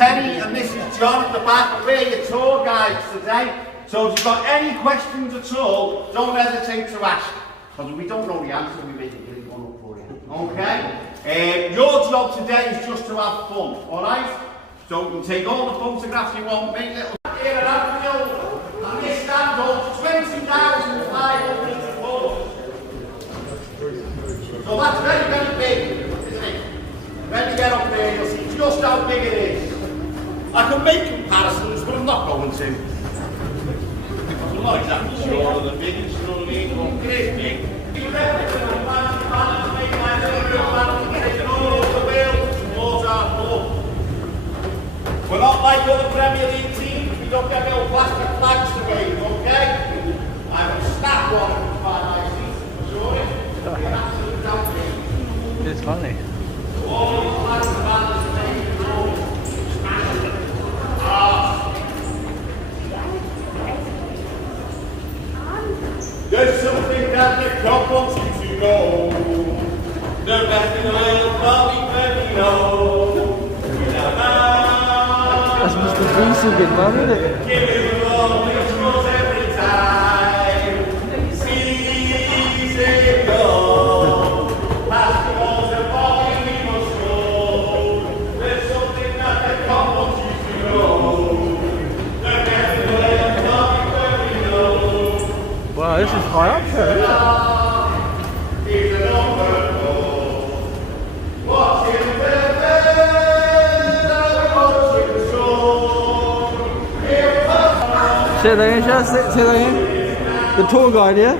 Terry and this is John at the back. We're your tour guides today. So if you've got any questions at all, don't hesitate to ask. Because if we don't know the answer, we make it really one up for you. Okay? Your job today is just to have fun, alright? So you can take all the photographs you want, make little here at Anfield, and this stand holds 20,500 photos. So that's very, very big, isn't it? When you get up there, you'll see just how big it is. I can make comparisons, but I'm not going to. Because I'm not exactly sure of the biggest, you know what I mean? But it is big. You reckon the man make my little man taking all over the world towards our club. We're not like other Premier League teams, we don't get little plastic flags to wave, okay? I will snap one of them by my seat, for sure. It's an absolute downgrade. It's funny. All these flags and banners are made in all. There's something that the club wants you to know. The best in the world, probably very low. That's Mr. Greasy good man, isn't it? Give it all, it goes every time. Sees it go. Past the walls and falling, we must go. There's something that the club wants you to know. The best in the world, probably very low. Wow, this is high up here, isn't it? It's an overflow. Watching the Say that again, Chaz. Say that again. The tour guide, yeah?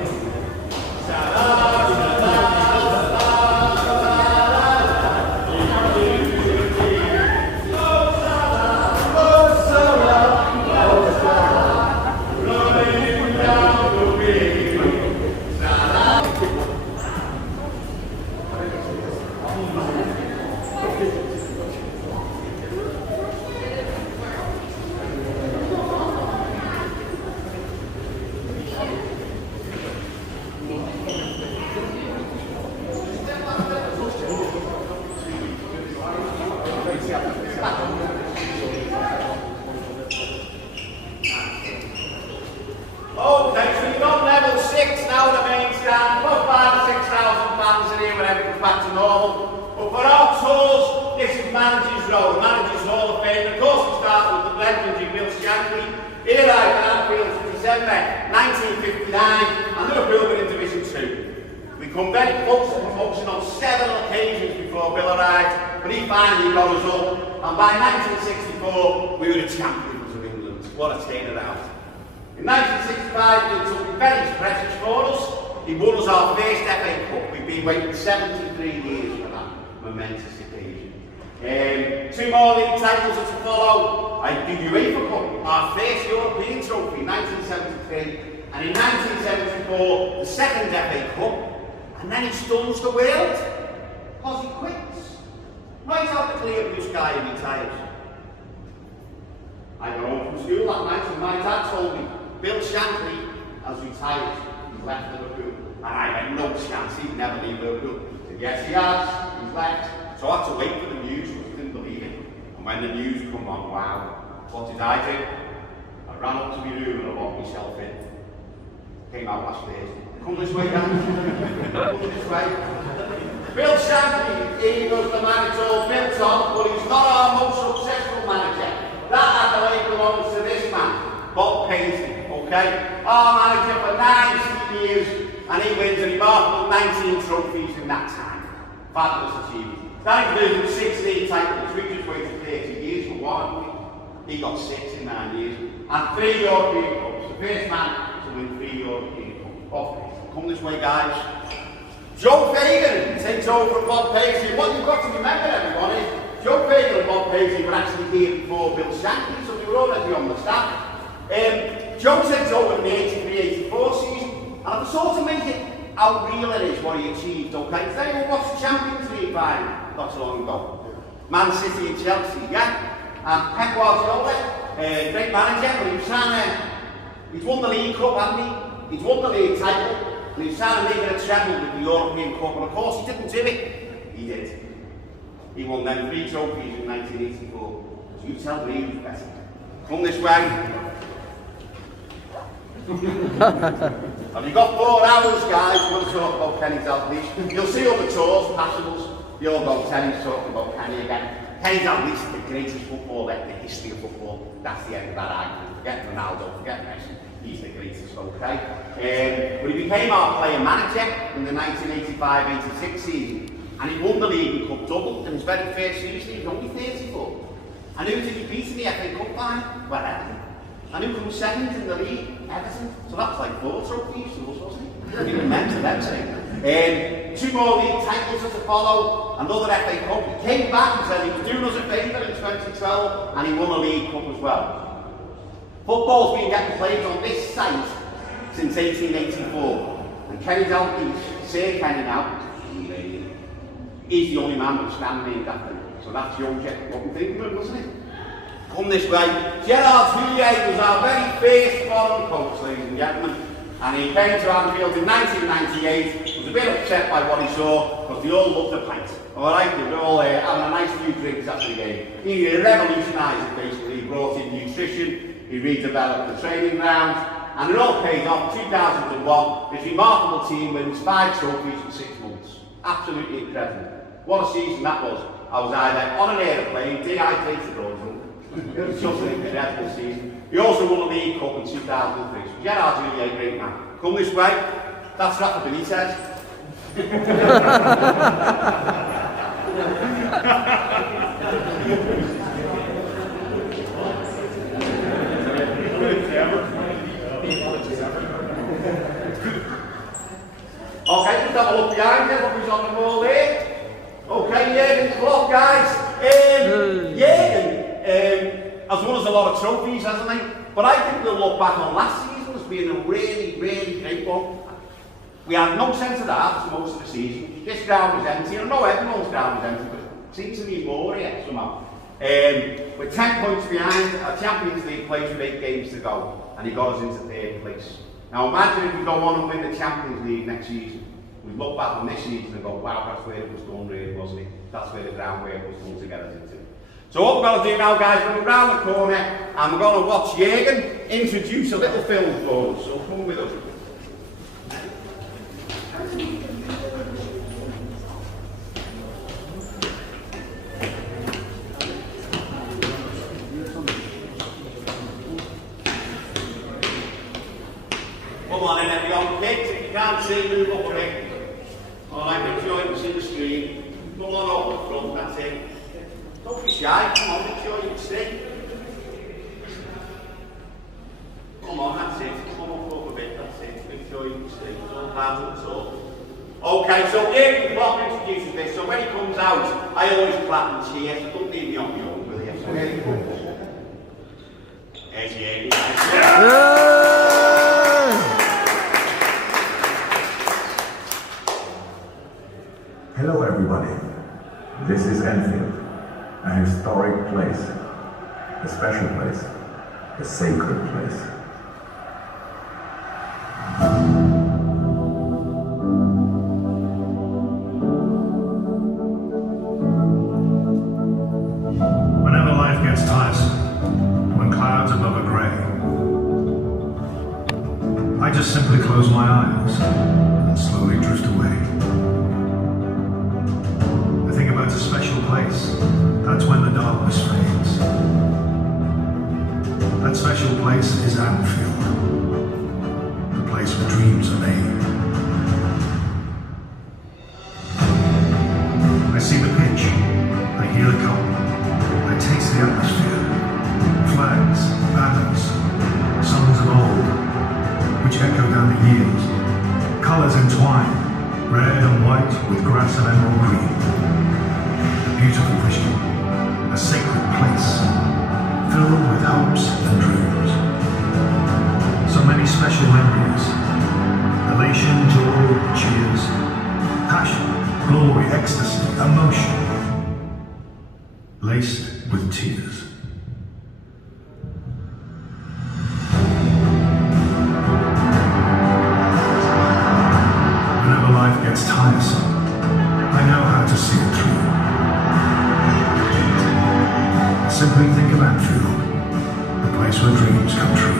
Okay, so you're on level 6 now, the main stand. About 5,000 to 6,000 fans in here when everything's back to normal. But for our tours, this is Manager's Row, the Manager's Hall of Fame. Of course, we start with the legendary Bill Shankly. He arrived at Anfield in December 1959, and Liverpool were in Division 2. We come very close to promotion on several occasions before Bill arrived, but he finally got us up. And by 1964, we were the champions of England. What a turnaround. In 1965, he did something very precious for us. He won us our first FA Cup. We've been waiting 73 years for that momentous occasion. 2 more league titles are to follow. The UEFA Cup, our first European trophy in 1973, and in 1974, the second FA Cup, and then he stuns the world because he quits. Right out the clear blue sky and retires. I got home from school that night and my dad told me, Bill Shankly has retired, he's left Liverpool. And I went, no chance, he'd never leave Liverpool. He said, yes he has, he's left. So I had to wait for the news, because I didn't believe it. And when the news come on, wow, what did I do? I ran up to my room and I locked myself in. Came out last Thursday. Come this way, guys. Come this way. Bill Shankly, he was the man it's all built on, but he's not our most successful manager. That accolade belongs to this man, Bob Paisley. Okay? Our manager for 9 years, and he wins a remarkable 19 trophies in that time. Fabulous achievement. That includes 6 league titles. We just waited 30 years for one. He got 6 in 9 years. And 3 European Cups. The first man to win 3 European Cups. Okay, come this way, guys. Joe Fagan takes over from Bob Paisley. What you've got to remember, everyone, is Joe Fagan and Bob Paisley were actually here before Bill Shankly, so they were already on the staff. Joe takes over in the 83-84 season, and I sort of make it how real it is what he achieved, okay? Today we'll watch the Champions League final not so long ago. Man City and Chelsea, yeah? And Pep Guardiola, great manager, but he was trying to, he's won the League Cup, hasn't he? He's won the league title, and he's trying to make it a treble with the European Cup, and of course he didn't do it. He did. He won them 3 trophies in 1984. So you tell me who's better. Come this way. Have you got 4 hours, guys? We'll talk about Kenny Dalglish. You'll see all the tours, passables. The old old Kenny's talking about Kenny again. Kenny Dalglish, the greatest footballer in the history of football. That's the end of that argument. Forget Ronaldo, forget Messi. He's the greatest, okay? But he became our player manager in the 1985-86 season. And he won the League and Cup double in his very first season. He was only 34. And who did he beat in the FA Cup by? Well, Everton. And who comes second in the league? Everton. So that's like 4 trophies to us, wasn't it? Even meant to them saying. 2 more league titles to follow, another FA Cup. He came back and said he was doing us a favour in 2012 and he won a League Cup as well. Football's been getting played on this site since 1884. And Kenny Dalglish, Sir Kenny now, he's the only man with stand named after him. So that's young Jet, what we think of him, wasn't it? Come this way. Gerard Houllier was our very first foreign coach, ladies and gentlemen. And he came to Anfield in 1998, was a bit upset by what he saw, because they all loved the pint. Alright, they were all having a nice few drinks after the game. He revolutionised it basically, he brought in nutrition, he redeveloped the training ground, and it all paid off. 2001, this remarkable team wins 5 trophies in 6 months. Absolutely incredible. What a season that was. I was either on an aeroplane, dehydrated or drunk. It was just an incredible season. He also won a League Cup in 2003. So Gerard's really a great man. Come this way. That's Rafa Benitez. Okay, let's have a look behind him. What was on the wall there? Okay, Jürgen's Klopp, guys. Jürgen has won us a lot of trophies, hasn't he? But I think we'll look back on last season as being a really, really great one. We had no centre halves for most of the season. This ground was empty. I know everyone's ground was empty, but it seemed to be more here somehow. With 10 points behind, our Champions League place with 8 games to go, and he got us into 3rd place. Now imagine if we go on and win the Champions League next season. We look back on this season and go, wow, that's where it was done really, wasn't it? That's where the groundwork was done to get us into. So what we're going to do now, guys, we're going to go round the corner and we're going to watch Jürgen introduce a little film for us. So come with us. Come on in, everyone. Kids, if you can't see, move up a bit. Alright, make sure you can see the screen. Come on up the front, that's it. Don't be shy, come on, make sure you can see. Come on, that's it. Come up a bit, that's it. Make sure you can see. Don't bad at all. Okay, so Jürgen Klopp introduces this. So when he comes out, I always clap and cheer. So don't leave me on my own, will you? So here he comes. There's Jürgen. Hello everybody, this is Anfield, a historic place, a special place, a sacred place. Whenever life gets tiresome, when clouds above are grey, I just simply close my eyes and slowly drift away. It's a special place. That's when the darkness fades. That special place is Anfield, the place where dreams are made. I see the pitch, I hear the cup, I taste the atmosphere. Flags, banners, songs of old, which echo down the years. Colours entwine, red and white with grass and emerald green. Beautiful vision, a sacred place, filled with hopes and dreams. So many special memories, elation, joy, cheers, passion, glory, ecstasy, emotion, laced with tears. Whenever life gets tiresome, I know how to see it through. simply think of Anfield, the place where dreams come true.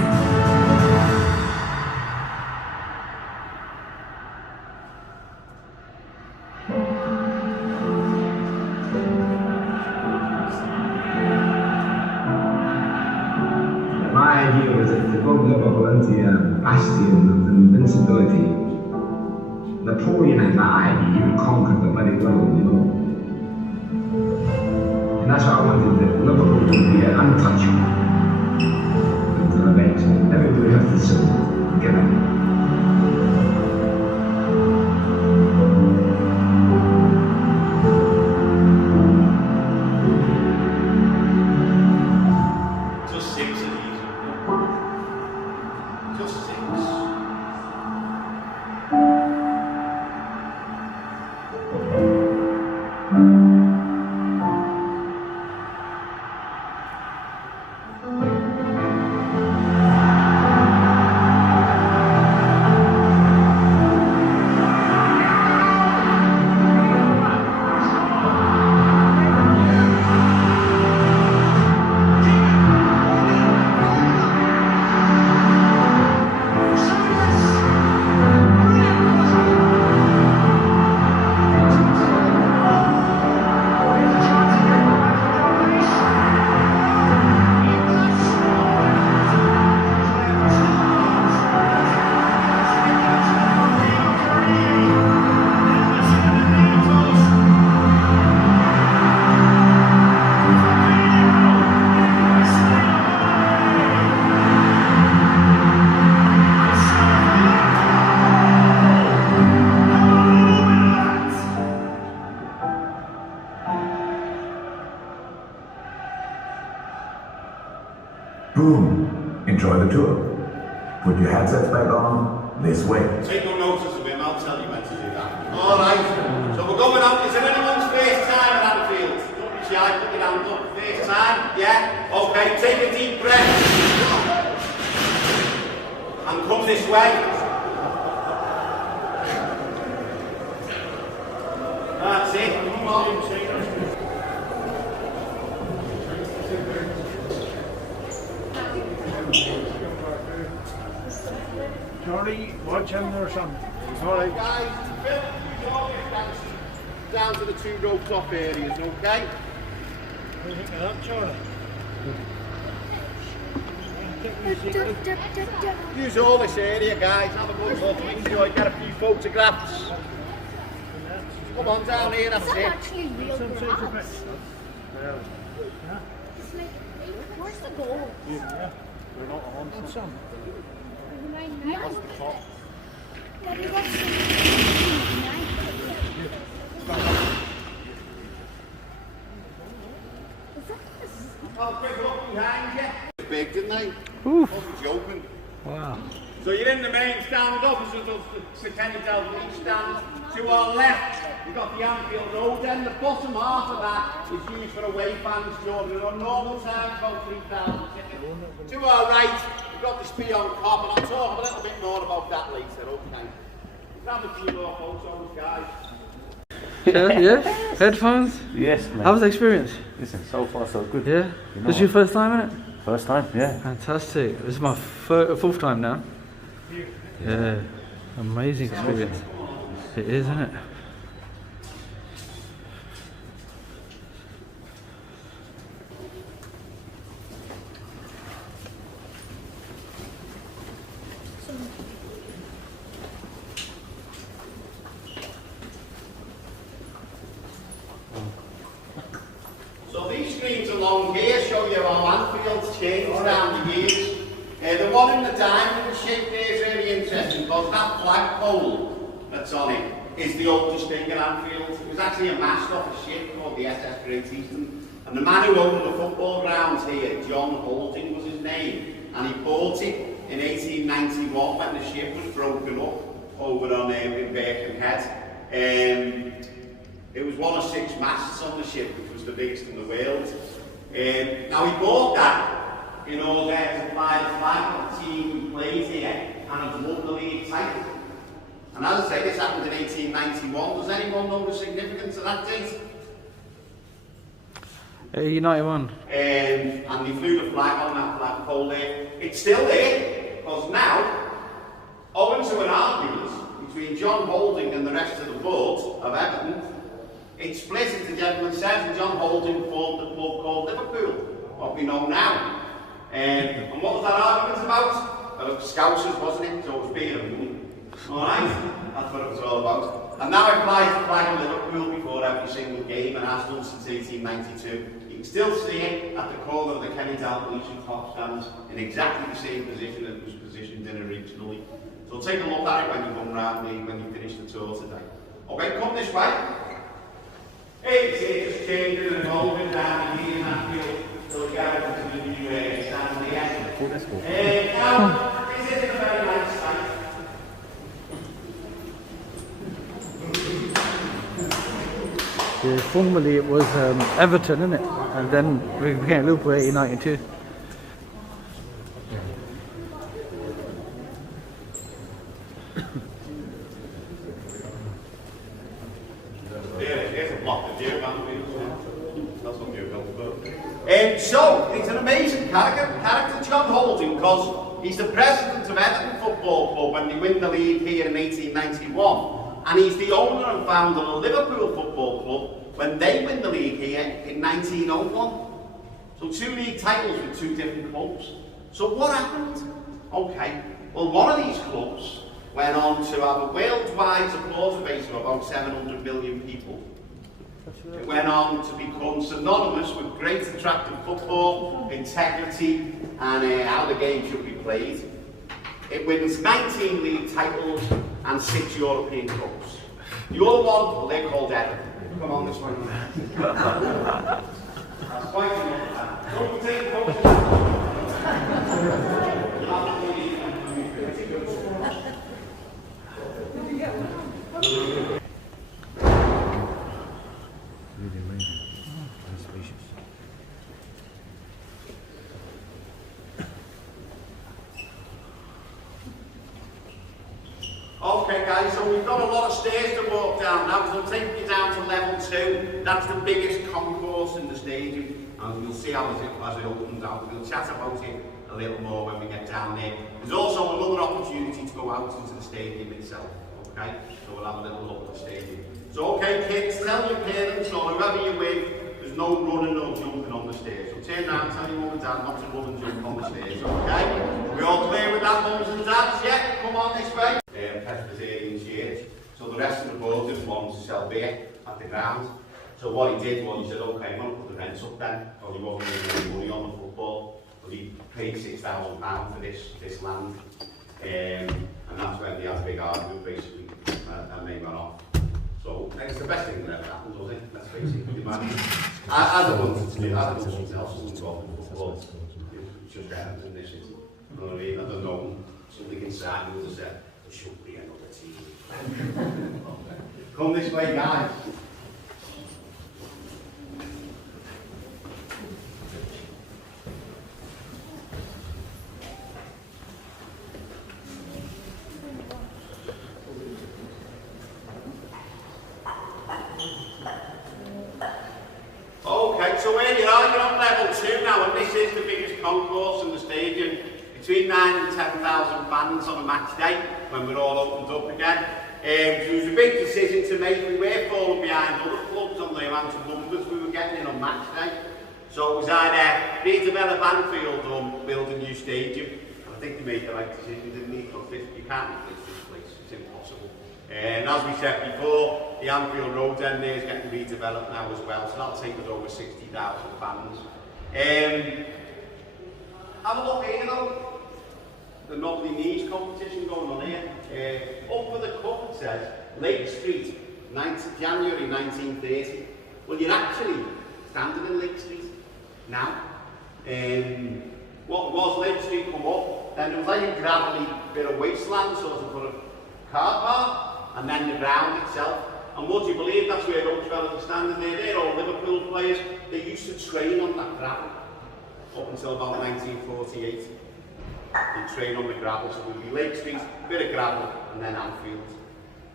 My idea was that to build Liverpool into a bastion of invincibility. Napoleon had that idea, he conquered the bloody world, you know. And that's what I wanted, that Liverpool would be untouchable until eventually everybody has to submit, give in. Just 6 of these. Just 6. Boom! Enjoy the tour. Put your headsets back on. This way. Take no notice of him, I'll tell you when to do that. Alright, so we're going out. Is it anyone's first time at Anfield? Don't be shy, put your hand up. First time? Yeah? Okay, take a deep breath. And come this way. That's it. Come on. Charlie, watch him or something. Alright guys, Phil, use all your fancy down to the 2 roped off areas, okay? What do you think of that, Charlie? Use all this area guys, have a good look, enjoy, get a few photographs. Come on down here, that's Is that it. actually real grass? It's like, where's the goal? Yeah, we're not on some. Yes. Daddy, what's the Oh, quick look behind you. It's big, didn't they? Oof. Wasn't joking. Wow. So you're in the main stand, opposite of the Kenny Dalton stand. To our left, you've got the Anfield Road end. The bottom half of that is used for away fans, Jordan. On normal times, about 3,000 tickets. To our right, we've got the Spee on Cobb, and I'll talk a little bit more about that later, okay? Grab a few more photos, guys. Yeah? Headphones? Yes, man. How was the experience? Listen, so far so good. Yeah? You know This is your what? first time, isn't it? First time, yeah. Fantastic. This is my fourth time now. Yeah. Amazing experience. It is, isn't it? So these screens along here show you how Anfield's changed down the years. The one in the diamond shape there is really interesting because that flagpole that's on it is the oldest thing at Anfield. It was actually a mast off a ship called the SS Great Eastern. And the man who owned the football grounds here, John Holting was his name, and he bought it in 1891 when the ship was broken up over on in Birkenhead. It was one of 6 masts on the ship, which was the biggest in the world. Now he bought that in order to fly the flag of the team who plays here, and has won the league title. And as I say, this happened in 1891. Does anyone know the significance of that date? 91. And they flew the flag on that flagpole there. It's still there, because now, owing to an argument between John Holding and the rest of the board of Everton, it split, as the gentleman says, and John Holding formed a club called Liverpool, what we know now. And what was that argument about? Well, it was Scousers, wasn't it? So it was beer and money. Alright? That's what it was all about. And now it flies the flag of Liverpool before every single game, and has done since 1892. You can still see it at the corner of the Kenny Dalglish and top stands in exactly the same position that it was positioned in originally. So take a look at it when you come round when you finish the tour today. Okay, come this way. It's just changing and evolving down here in Anfield till we get over to the new stand at the end. Now, this isn't a very nice site. Yeah, formerly it was Everton, isn't it? And then we became Liverpool 1892. So, it's an amazing character John Holding, because he's the president of Everton Football Club when they win the league here in 1891, and he's the owner and founder of Liverpool Football Club when they win the league here in 1901. So 2 league titles with 2 different clubs. So what happened? Okay, well, one of these clubs went on to have a worldwide supporter base of about 700 million people. It went on to become synonymous with great attractive football, integrity, and how the game should be played. It wins 19 league titles and 6 European Cups. The other one, well, they're called Everton. Come on this way. That's quite enough. Don't you take photos? Okay guys, so we've got a lot of stairs to walk down now, so we'll take you down to level 2. That's the biggest concourse in the stadium, and you'll see how as it opens out. We'll chat about it a little more when we get down there. There's also another opportunity to go out into the stadium itself, okay? So we'll have a little look at the stadium. So okay kids, tell your parents or whoever you're with, there's no running or jumping on the stairs. So turn around, tell your mum and dad not to run and jump on the stairs, okay? Are we all clear with that, mums and dads? Yeah, come on this way. Presbyterian church. So the rest of the board didn't want to sell beer at the ground. So what he did was he said, okay, I'm going to put the rents up then. Well, he wasn't making any money on the football, but he paid £6,000 for this land. And that's when they had a big argument basically, and they went off. So it's the best thing that ever happened, wasn't it? Let's face it, you imagine. I don't want to do that, I don't want else involved in football. It's just better than this, you know what I mean? I don't know, something inside me would have said, there should be another team. Come this way, guys. Okay, so where you are, you're on level 2 now, and this is the biggest concourse in the stadium. Between 9,000 and 10,000 fans on a match day when we're all opened up again. So it was a big decision to make. We were falling behind other clubs on the amount of numbers we were getting in on match day. So it was either redevelop Anfield or build a new stadium. And I think they made the right decision, didn't they? Because you can't replace this place, it's impossible. And as we said before, the Anfield Road end there is getting redeveloped now as well, so that'll take us over 60,000 fans. Have a look here though. The Nobly Knees competition going on here. Up for the cup it says Lake Street, January 1930. Well, you're actually standing in Lake Street now. What was Lake Street come up? Then there was like a gravelly bit of wasteland, sort of for a car park, and then the ground itself. And would you believe that's where those fellas are standing there? They're all Liverpool players. They used to train on that gravel up until about 1948. They train on the gravel, so it would be Lake Street, bit of gravel, and then Anfield.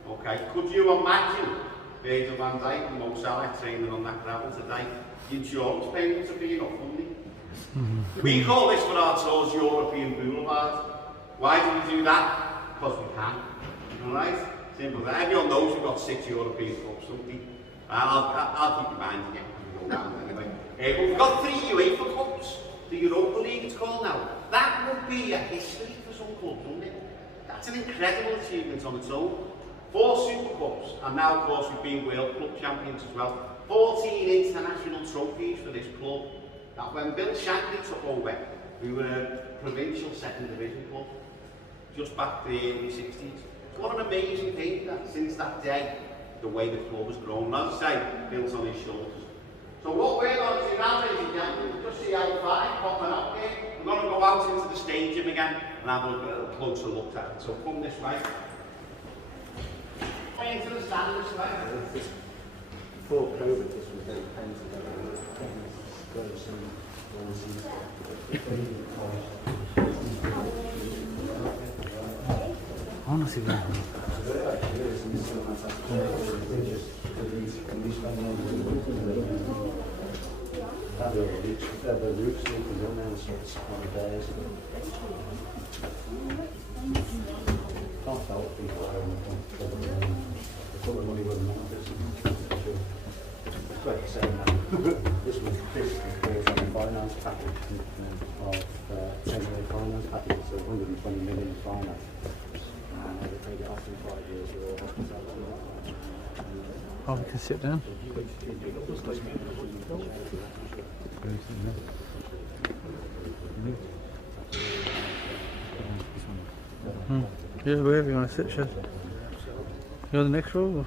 Okay, could you imagine Virgil van Dijk and Mo Salah training on that gravel today? the insurance payments are being up, wouldn't they? We call this for our tours European Boulevard. Why do we do that? Because we can. Alright? Simple as that. Everyone knows we've got 6 European clubs, don't we? I'll keep reminding you. We'll go down anyway. But we've got 3 UEFA Cups. The Europa League it's called now. That would be a history for some clubs, wouldn't it? That's an incredible achievement on its own. 4 Super Cups, and now of course we've been World Club Champions as well. 14 international trophies for this club. That when Bill Shankly took over, we were a provincial second division club, just back in the early 60s. What an amazing thing that since that day, the way the club has grown, and as I say, built on his shoulders. So what we're going to do now, ladies and gentlemen, just see how far popping up here. We're going to go out into the stadium again and have a little closer look at it. So come this way. Into the stand this way. Before COVID, this was very painful. I want to see that. The roots leaked on there, so it's on the days. Can't help people the money wasn't on this. It's like saying that this was basically from a finance package of 10-year finance package, so 120 million in finance. And they paid it off in 5 years with all hospitality. Oh, we can sit down. Yeah, wherever you want to sit, Chef. You're the next row? Or?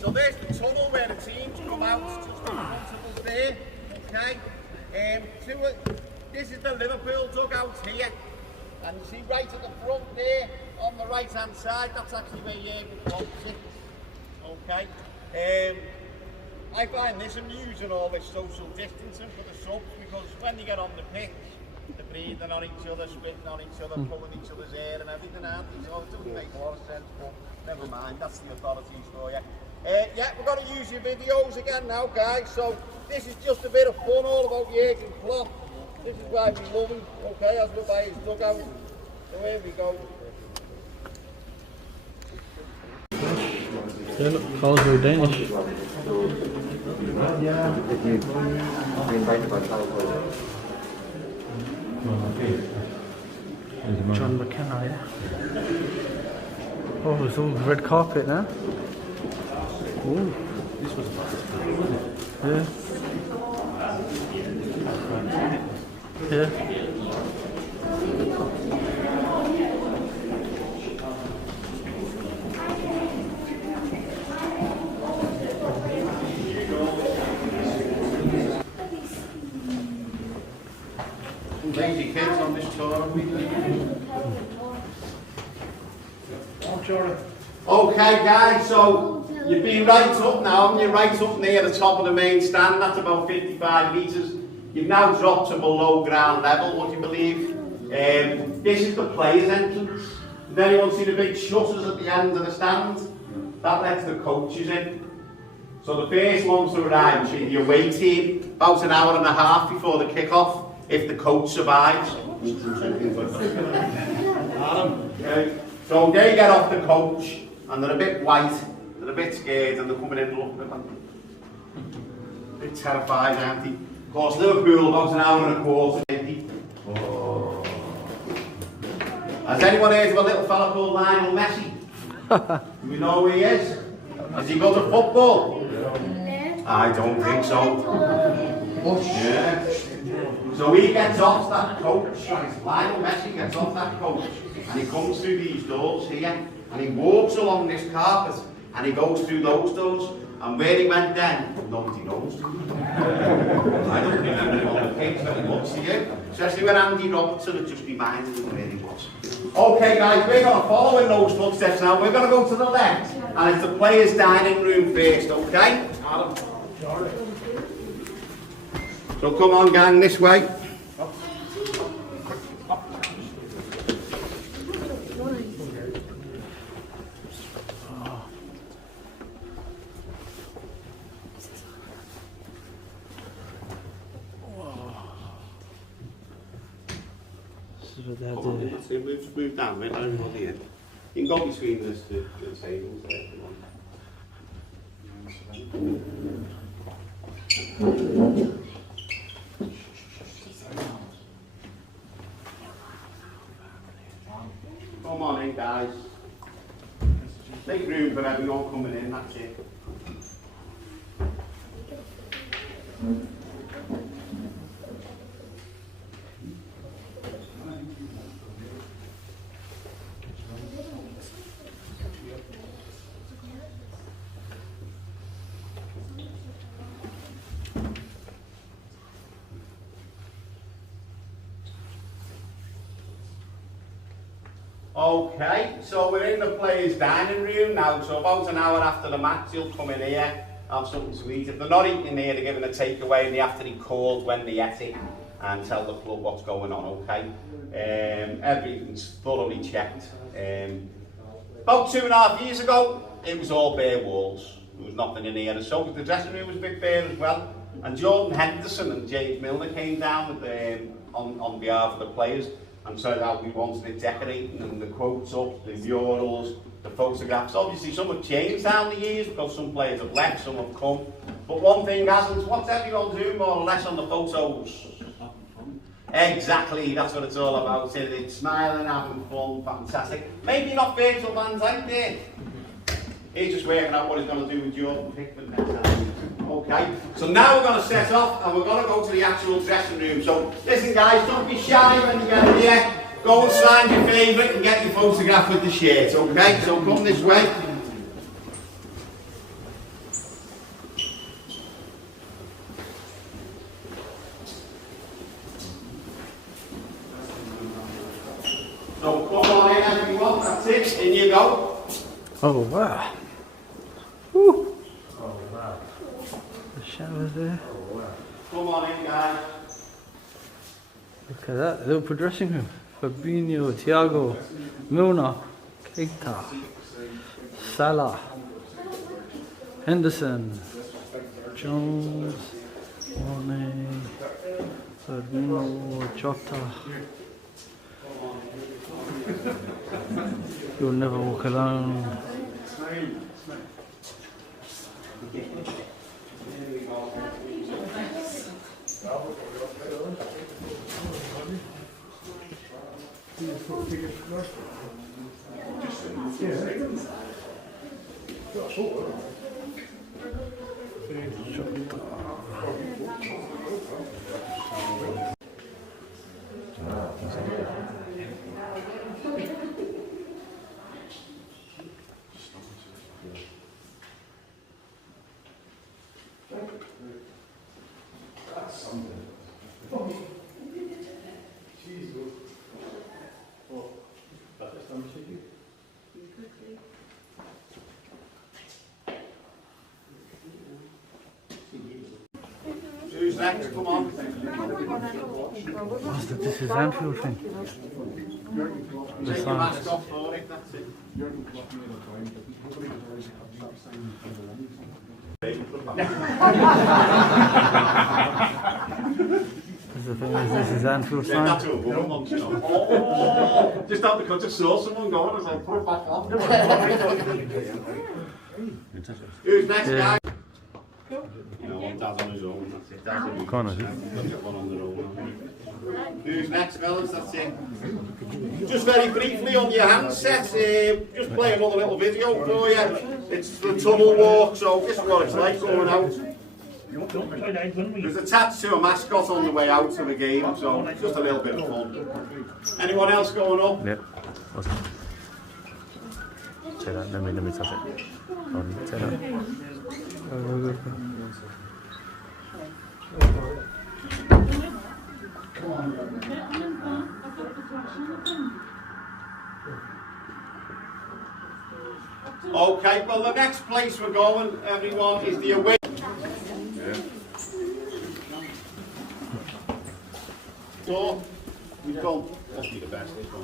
So there's the tunnel where the teams come out, just in front of us there, okay? This is the Liverpool Dugout here, and you see right at the front there, on the right hand side, that's actually where Jürgen Klopp sits, okay? I find this amusing, all this social distancing for the subs, because when you get on the pitch, they're breathing on each other, spitting on each other, pulling each other's hair and everything, aren't they? So it doesn't make a lot of sense, but never mind, that's the authorities for you. Yeah, we're going to use your videos again now, guys, so this is just a bit of fun, all about Jürgen Klopp. This is why we love him, okay, as we're by his dugout. So here we go. Yeah, look, Carl's very Danish. Yeah, if you've been invited by Carl. John McKenna, yeah. Oh, it's all red carpet now. Ooh. This was a Yeah. Yeah. Lazy kids on this tour, haven't we? Okay guys, so you've been right up now, haven't you? Right up near the top of the main stand, that's about 55 metres. You've now dropped to below ground level, would you believe? This is the players' entrance. Did anyone see the big shutters at the end of the stand? That lets the coaches in. So the first ones to arrive is the away team, about an hour and a half before the kick-off, if the coach survives. So they get off the coach, and they're a bit white, they're a bit scared, and they're coming in looking at them. A bit terrified, aren't they? Of course, Liverpool, about an hour and a quarter, maybe. Oh. Has anyone heard of a little fella called Lionel Messi? Do we know who he is? Has he got to football? I don't think so. Yeah. So he gets off that coach, Lionel Messi gets off that coach, and he comes through these doors here, and he walks along this carpet, and he goes through those doors, and where he went then, nobody knows. I don't remember him on the pitch very much, do you? Especially when Andy Robertson had just reminded him where he was. Okay guys, we're going to follow in those footsteps now. We're going to go to the left, and it's the players' dining room first, okay? Adam. So come on, gang, this way. That's Come on, that's it. Move down, mate. Let everybody in. You can go between the tables there. Come on. Come on in, guys. Make room for everyone coming in, that's it. Okay, so we're in the players' dining room now, so about an hour after the match, you'll come in here, have something to eat. If they're not eating here, they're giving a takeaway and they have to record when they ate it and tell the club what's going on, okay? Everything's thoroughly checked. About 2.5 years ago, it was all bare walls. There was nothing in here, and so the dressing room was a bit bare as well. And Jordan Henderson and James Milner came down with, on behalf of the players, and said how we wanted it decorating, and the quotes up, the murals, the photographs. Obviously some have changed down the years because some players have left, some have come. But one thing hasn't. What's everyone doing more or less on the photos? Exactly, that's what it's all about. It's smiling, having fun, fantastic. Maybe not Virgil van Dijk there. He's just working out what he's going to do with Jordan Pickford next time. Okay, so now we're going to set off and we're going to go to the actual dressing room. So listen guys, don't be shy when you get here. Go and sign your favourite and get your photograph with the shirt, okay? So come this way. So come on in everyone, that's it, in you go. Oh wow. Woo. The showers there. Come on in guys. Look at that, Liverpool dressing room. Fabinho, Thiago, Milner, Keita, Salah, Henderson, Jones, Mane, Firmino, Jota. You'll never walk alone. Who's next? Come on. What's that? This is Anfield thing. The Take your sign. mask off for it, that's it. The thing is, this is Anfield Yeah, sign. that's all good ones, you know. Oh, just out because I saw someone going, I was like, put it back on. Who's next, guy? You know, one dad's on his own, that's it. That's it. Go on, is it? Let's get one on their own. Who's next, fellas? That's it. Just very briefly on your handset, just play another little video for you. It's the tunnel walk, so this is what it's like going out. There's attached to a mascot on the way out to the game, so it's just a little bit of fun. Anyone else going up? Yeah. Awesome. Say that, let me touch it. Say that. Okay, well the next place we're going, everyone, is the away. So, we've gone. Must be the best, this one.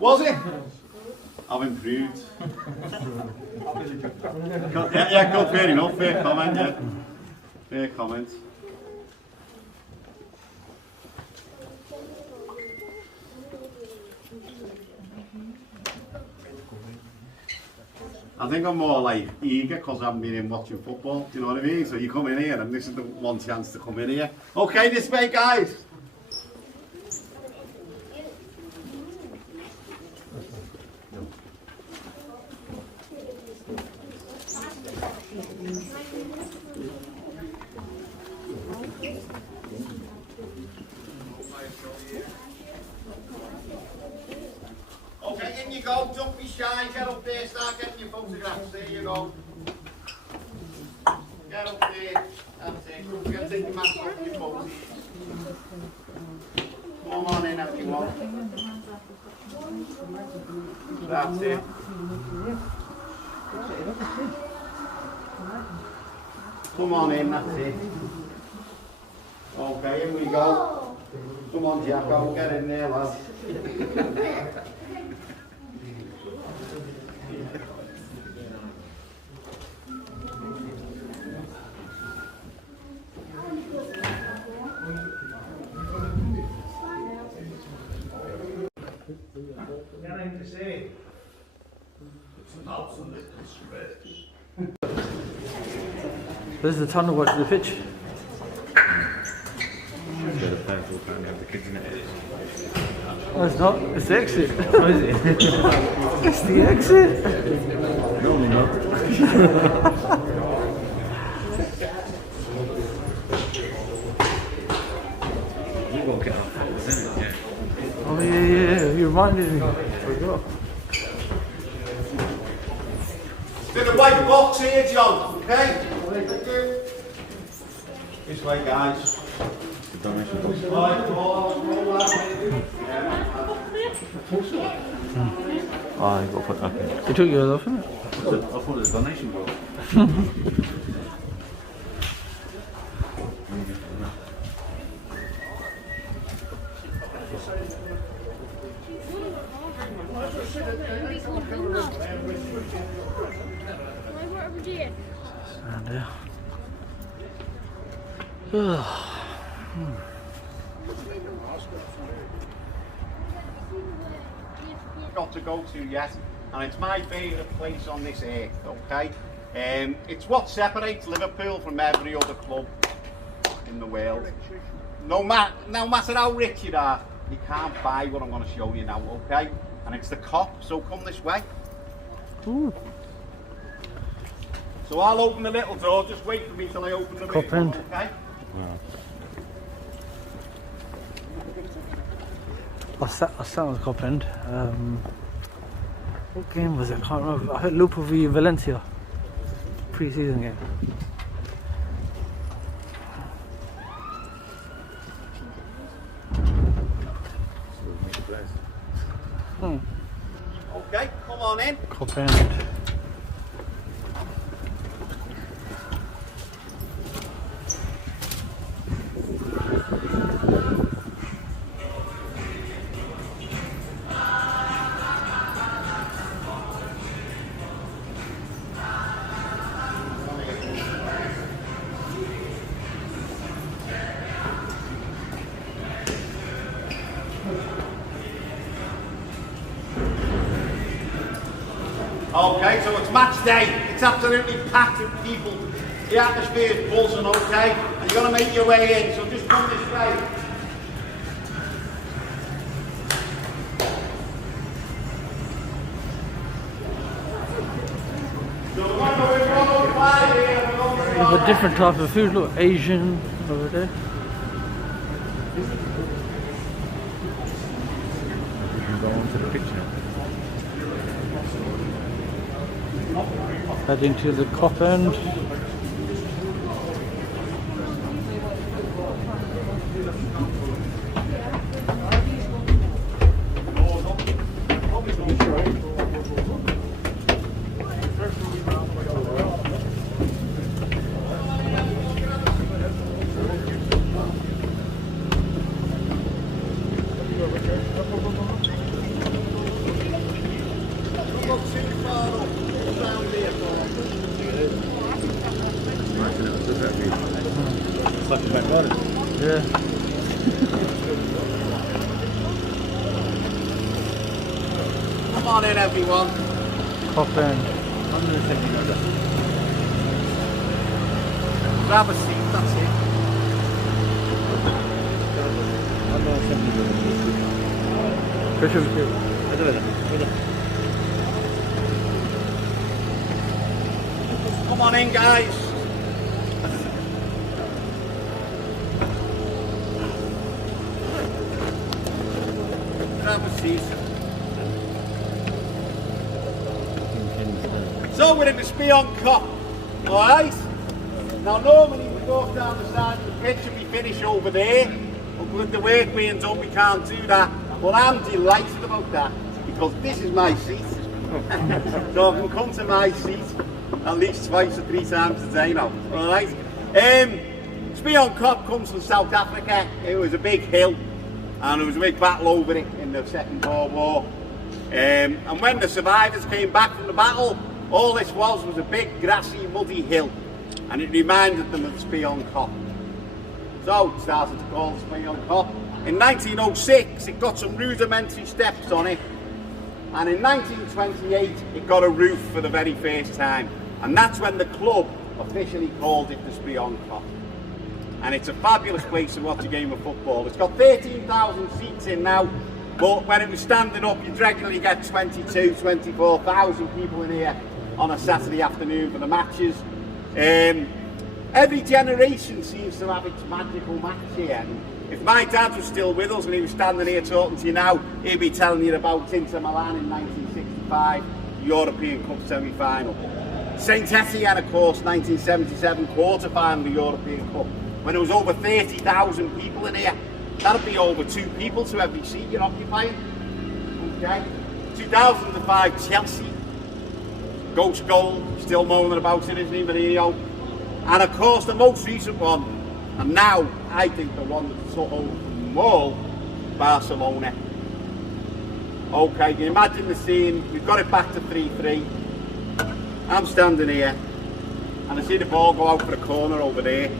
Was it? I've improved. Yeah, good, fair enough, fair comment, yeah. Fair comment. I think I'm more like eager because I haven't been in watching football, do you know what I mean? So you come in here and this is the one chance to come in here. Okay, this way guys. Okay, in you go, don't be shy, get up there, start getting your photographs, there you go. Get up there, that's it, don't forget to take your mask off your phone. Come on in everyone. That's it. Come on in, that's it. Okay, here we go. Come on Jacko, get in there lad. Nothing to say. This is the tunnel watch the pitch. Oh, it's not. It's the exit. What is it? It's the exit. No, not. Oh yeah. You reminded me. I forgot. To the white box here, John. Okay. This way, guys. Oh, you got to put that in. You took yours off, innit? I thought it was a donation box. And there. Got to go to yet, and it's my favourite place on this earth, okay? It's what separates Liverpool from every other club in the world. No matter how rich you are, you can't buy what I'm going to show you now, okay? And it's the cop, so come this way. Ooh. So I'll open the little door, just wait for me till I open the big Cop one, end. okay? I sat on the cop end. What game was it? I can't remember. I heard Liverpool v Valencia. Pre-season game. Okay, come on in. Cop end. Okay, so it's match day. It's absolutely packed with people. The atmosphere is buzzing, okay? And you're going to make your way in, so just come this way. So we're going to go in 105 here. There's a different type of food. Look, Asian over there. You can go on to the picture. Heading to the cop end. go too far up, down there, It's like a back garden. Yeah. Come on in, everyone. Hop in. Grab a seat, that's it. Bishop. Come on in, guys. Grab a seat. So we're in the Spion Cup, alright? Now normally we go down the side of the pitch and we finish over there, but with the work being done we can't do that. But I'm delighted about that, because this is my seat. So I can come to my seat at least twice or three times a day now, alright? Spion Cup comes from South Africa. It was a big hill and there was a big battle over it in the Second World War. And when the survivors came back from the battle, all this was a big grassy muddy hill, and it reminded them of the Spion Cup. So it started to call the Spion Cup. In 1906 it got some rudimentary steps on it, and in 1928 it got a roof for the very first time, and that's when the club officially called it the Spion Cup. And it's a fabulous place to watch a game of football. It's got 13,000 seats in now, but when it was standing up you'd regularly get 22, 24,000 people in here on a Saturday afternoon for the matches. Every generation seems to have its magical match here. And if my dad was still with us and he was standing here talking to you now, he'd be telling you about Inter Milan in 1965, European Cup semi-final. St Etienne, of course, 1977 quarter-final of the European Cup, when there was over 30,000 people in here. That'd be over 2 people to every seat you're occupying. Okay. 2005 Chelsea, ghost goal, still moaning about it, isn't he, Mourinho? And of course the most recent one, and now I think the one that took over from all, Barcelona. Okay, you imagine the scene. We've got it back to 3-3. I'm standing here and I see the ball go out for a corner over there.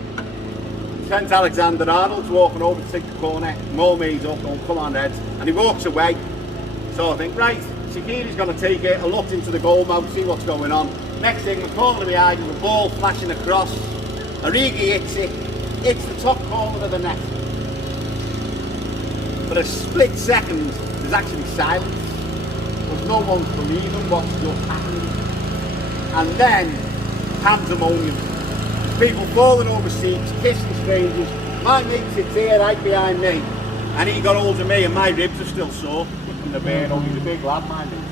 Trent Alexander-Arnold's walking over to take the corner, all made up, going, come on, Ed, and he walks away. So I think, right, Shaqiri's going to take it, I looked into the goal mouth, see what's going on. Next thing, the corner behind him, the ball flashing across, Origi hits it, hits the top corner of the net. For a split second, there's actually silence. There's no one believing what's just happened. And then, pandemonium. People falling over seats, kissing strangers. My mate sits here right behind me, and he got hold of me and my ribs are still sore from the burn. Oh, he's a big lad, my mate.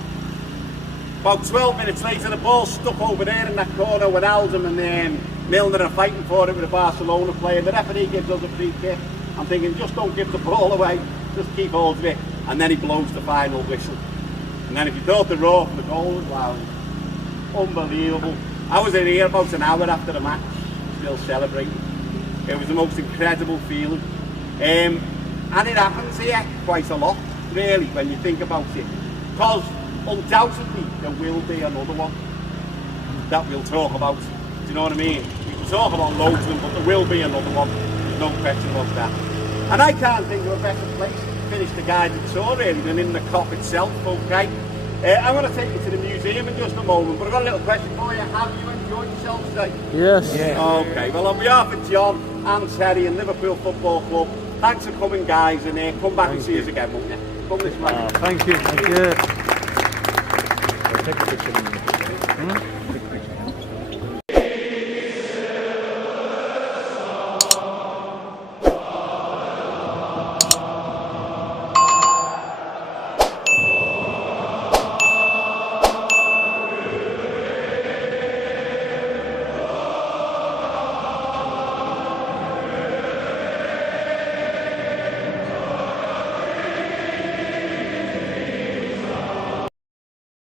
About 12 minutes later, the ball's stuck over there in that corner with Aldum and Milner are fighting for it with a Barcelona player. The referee gives us a free kick. I'm thinking, just don't give the ball away, just keep hold of it. And then he blows the final whistle. And then if you thought the roar for the goal, wow, unbelievable. I was in here about an hour after the match, still celebrating. It was the most incredible feeling. And it happens here quite a lot, really, when you think about it. Because undoubtedly there will be another one that we'll talk about. Do you know what I mean? We can talk about loads of them, but there will be another one. There's no question about that. And I can't think of a better place to finish the guided tour really than in the Kop itself, okay? I'm going to take you to the museum in just a moment, but I've got a little question for you. Have you enjoyed yourself today? Yes. Yeah. Okay, well on behalf of John and Terry and Liverpool Football Club, thanks for coming guys, and come back and see us again, won't you? Come this way. Thank you. Thank you. I'll take a picture.